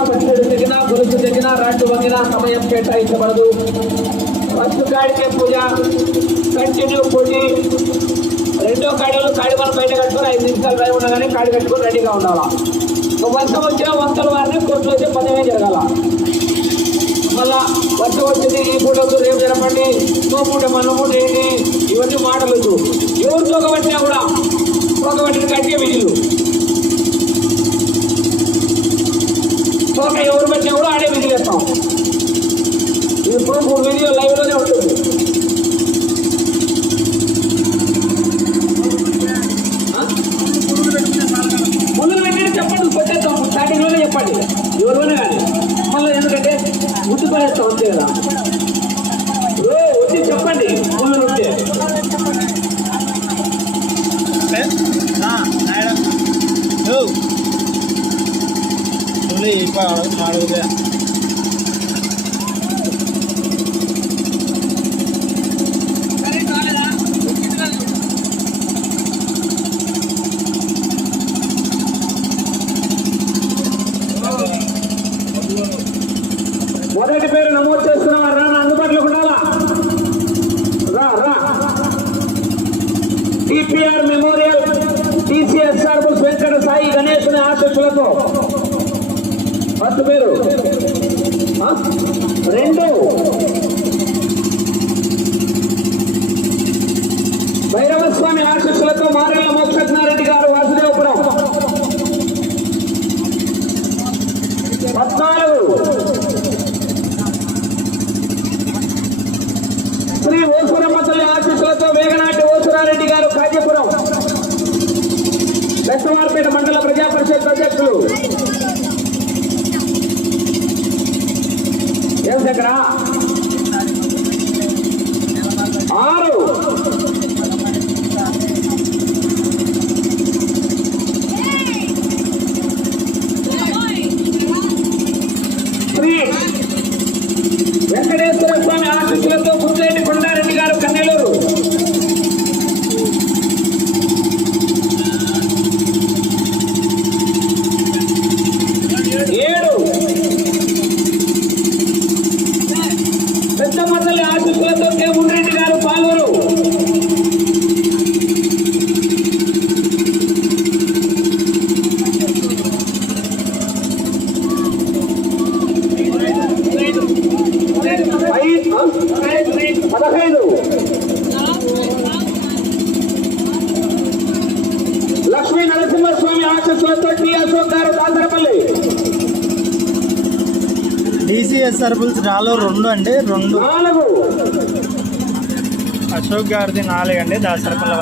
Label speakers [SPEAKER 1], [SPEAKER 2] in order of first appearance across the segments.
[SPEAKER 1] కాడి విరిగినా పచ్చడి తెగినా గొలుసు తెగినా రాడ్డు సమయం కేటాయించబడదు ఫస్ట్ కాడికే పూజ కంటిన్యూ పూజ రెండో కాడలు కాడి మనం బయట కట్టుకుని ఐదు నిమిషాలు పై ఉండగానే కాడి కట్టుకుని రెడీగా ఉండాలా ఒక వర్షం వచ్చిన వంతల వారిని కోర్టులో వచ్చే పదమే జరగాల మళ్ళా వర్షం వచ్చింది ఈ పూట రేపు జరపండి ఇంకో పూట మన పూట ఏంటి ఇవన్నీ మాటలు ఎవరు తోకబట్టినా కూడా తోకబట్టిన కట్టే విధులు తోక ఎవరు పెట్టినా కూడా ఆడే విధులు వేస్తాం ఇది ప్రూఫ్ వీడియో లైవ్లోనే ఉంటుంది. ఆ? ముందు పెట్టండి చెప్పండి కొట్టేస్తాం స్టార్టింగ్లోనే చెప్పండి. ఎవరిలోనే కానీ మళ్ళీ ఎందుకంటే ముద్దు పడేస్తాం అంతే కదా ఓ, వచ్చి చెప్పండి ముందు ఉంటే
[SPEAKER 2] ಮಾಡುವುದೇ
[SPEAKER 1] మొదటి పేరు నమోదు చేసుకున్నావా రా నా అందుబాటులో ఉండాలా రా రా TPR memorial TCSR books Venkata Sai Ganesh ఆశస్సులతో first పేరు. రెండు. భైరవస్వామి స్వామి ఆశస్సులతో మారెళ్ళ మోక్షజ్ఞారెడ్డి గారు వాసుదేవపురం. పద్నాలుగు. శ్రీ ఓసురమ్మ తల్లి ఆశీస్సులతో వేగనాటి ఓసురారెడ్డి గారు కాజీపురం. లక్ష్మార్పేట మండల ప్రజాపరిషత్ అధ్యక్షులు. ఏం దగ్గర? ఆరు శ్రీ వెంకటేశ్వర స్వామి ఆశీస్సులతో ముద్దేటి కొండారెడ్డి గారు కన్నెలూరు ఏడు పెద్ద మద్దలి ఆశీస్సులతో కేముండ్రెడ్డి గారు పాలూరు ఐదు పదహైదు లక్ష్మీ నరసింహస్వామి ఆశీస్సులతో టి అశోక్ గారు దాసరపల్లి
[SPEAKER 2] సర్బుల్స్ నాలో రెండు అండి రెండు. అశోక్ గారిది నాలుగు అండి దాసరపల్లి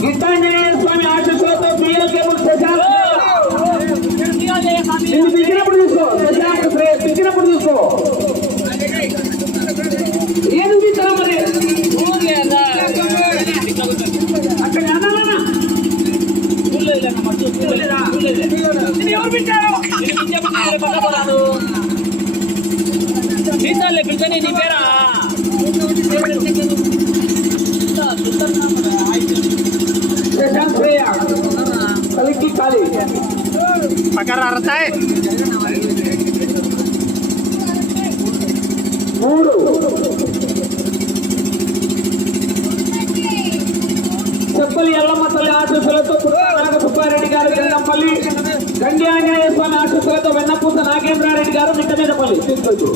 [SPEAKER 1] గీతాంజనేయ స్వామి ఆశీస్సులతో బిఎల్
[SPEAKER 3] పిలిచని నీ పేరా
[SPEAKER 2] పక్కన అరతాయి
[SPEAKER 1] మూడు. చెప్పలి ఎల్లమ్మ తల్లి ఆశీస్సులతో నాగ సుబ్బారెడ్డి గారు వెన్నపల్లి గండి ఆంజనేయ స్వామి ఆశీస్సులతో వెన్నపూత నాగేంద్రారెడ్డి గారు మిట్ట మీదపల్లి తీసుకొచ్చు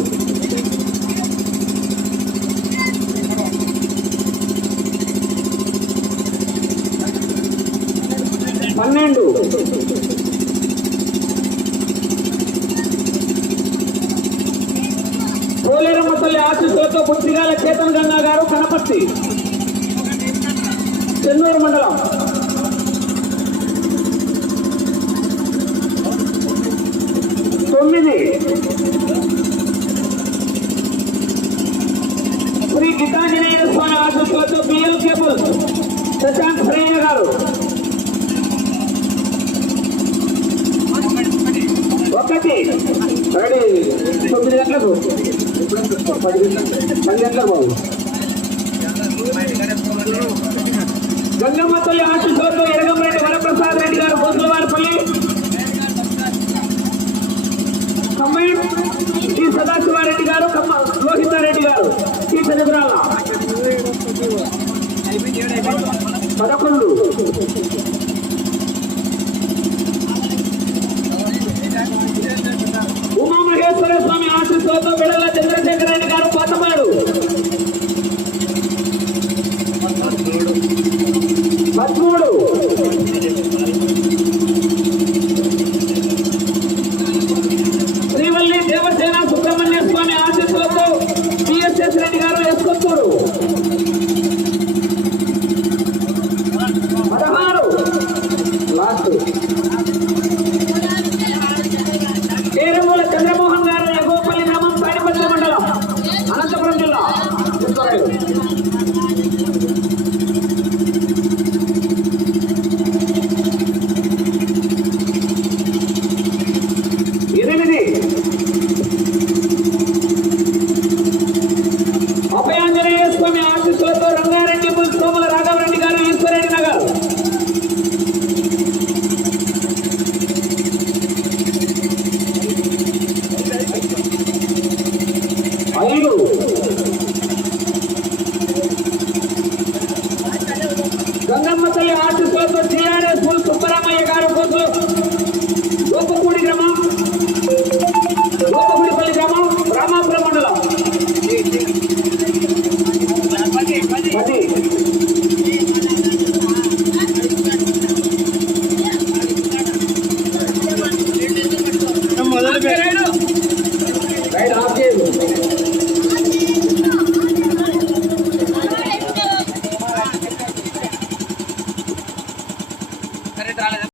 [SPEAKER 1] పన్నెండు. పోలేరమ్మ తల్లి ఆశీస్సులతో బుద్ధిగాల చేతన్ గంగా గారు కనపర్తి. చెన్నూరు మండలం తొమ్మిది శ్రీ గీతాంజనేయ స్వామి ఆశీస్సులతో బిఎల్ కేబుల్ శశాంక్ శ్రేయ గారు. ఒకటి. ఒకటి తొమ్మిది గంటలకు. పది పది గంటలకు బాబు. గంగమ్మ తల్లి ఆశీస్సులతో ఎరగంరెడ్డి వరప్రసాద్ రెడ్డి గారు గొంతులవారిపల్లి కమ్మయ్య శ్రీ సదాశివారెడ్డి గారు కమ్మ. లోహితారెడ్డి గారు. శ్రీ చంద్రాల పదకొండు.